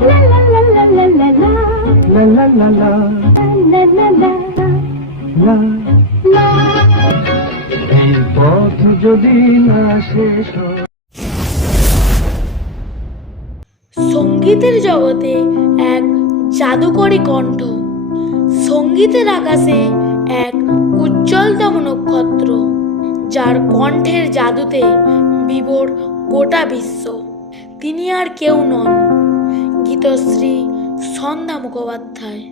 এই পথ যদি না শেষ হয়। সঙ্গীতের জগতে এক জাদুকরী কণ্ঠ, সঙ্গীতের আকাশে এক উজ্জ্বলতম নক্ষত্র, যার কণ্ঠের জাদুতে বিভোর গোটা বিশ্ব। তিনি আর কেউ নন, গীতশ্রী সন্ধ্যা মুখোপাধ্যায়।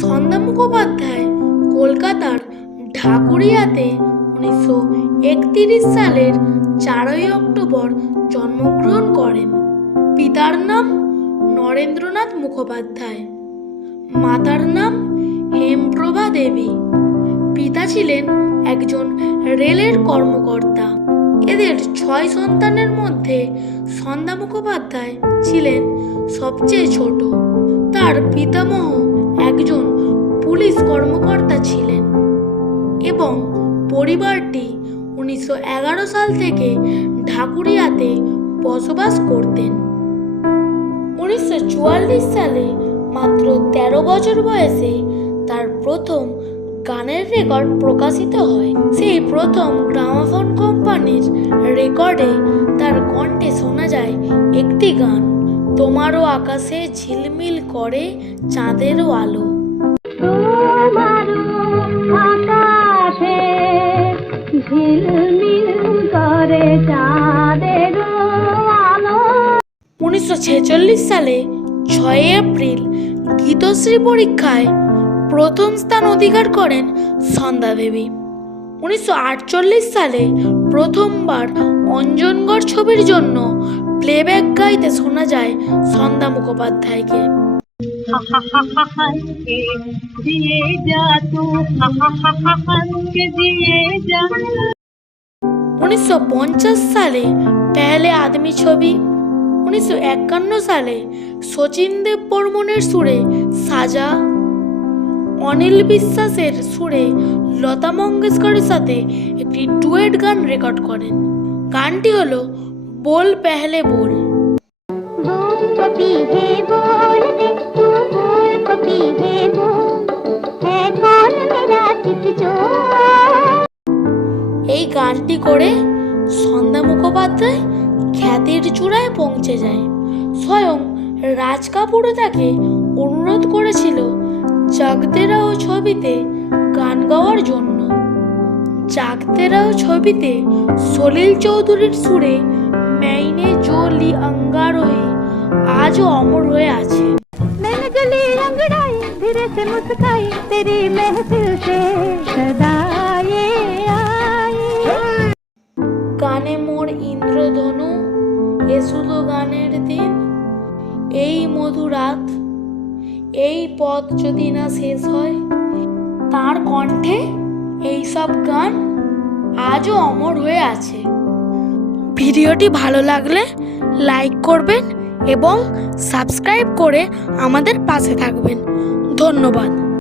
সন্ধ্যা মুখোপাধ্যায় কলকাতার ঢাকুরিয়াতে 1931 সালের 4 অক্টোবর জন্মগ্রহণ করেন। পিতার নাম নরেন্দ্রনাথ মুখোপাধ্যায়, মাতার নাম হেমপ্রভা দেবী। পিতা ছিলেন একজন রেলের কর্মকর্তা। এদের 6 সন্তানের মধ্যে সন্ধ্যা মুখোপাধ্যায় ছিলেন সবচেয়ে ছোট। তার পিতামহ একজন পুলিশ কর্মকর্তা ছিলেন এবং পরিবারটি 1911 সাল থেকে ঢাকুরিয়াতে বসবাস করতেন। 1944 সালে মাত্র 13 বছর বয়সে তার প্রথম গানের রেকর্ড প্রকাশিত হয়। সেই প্রথম গ্রামাফোন কোম্পানির রেকর্ডে তার কণ্ঠে শোনা যায় একটি গান, তোমারও আকাশে ঝিলমিল করে চাঁদেরও আলো। 1946 সালে 6 এপ্রিল গীতশ্রী পরীক্ষায় প্রথম স্থান অধিকার করেন সন্ধ্যা দেবী। 1948 সালে প্রথমবার অঞ্জনগড় ছবির জন্য প্লেব্যাক গাইতে শোনা যায় সন্ধ্যা মুখোপাধ্যায়কে। 1950 সালে পেহলে আদমি ছবি। 1951 সালে শচীন দেব বর্মনের সুরে সাজা, অনিল বিশ্বাসের সুরে লতা মঙ্গেশকরের সাথে একটি ডুয়েট গান রেকর্ড করেন। গানটি হলো बोल पहले बोल। এই গানটি করে সন্ধ্যা মুখোপাধ্যায় খ্যাতির চূড়ায় পৌঁছে যায়। স্বয়ং রাজ কাপুরও তাকে অনুরোধ করেছিল জাগতে রহো ছবিতে গান গাওয়ার জন্য। জাগতে রহো ছবিতে সলিল চৌধুরীর সুরে मैंने जो ली अंगारोही আজও অমর হয়ে আছে। मैंने जो ली अंगड़ाई धीरे से मुस्काई तेरी महफिल से सदा ये आई। গানে মোর ইন্দ্রধনু, এ শুধু গানের দিন, এই মধুরাত, এই পথ যদি না শেষ হয়। তার কণ্ঠে এই সব গান আজও অমর হয়ে আছে। ভিডিওটি ভালো লাগলে লাইক করবেন এবং সাবস্ক্রাইব করে আমাদের পাশে থাকবেন। ধন্যবাদ।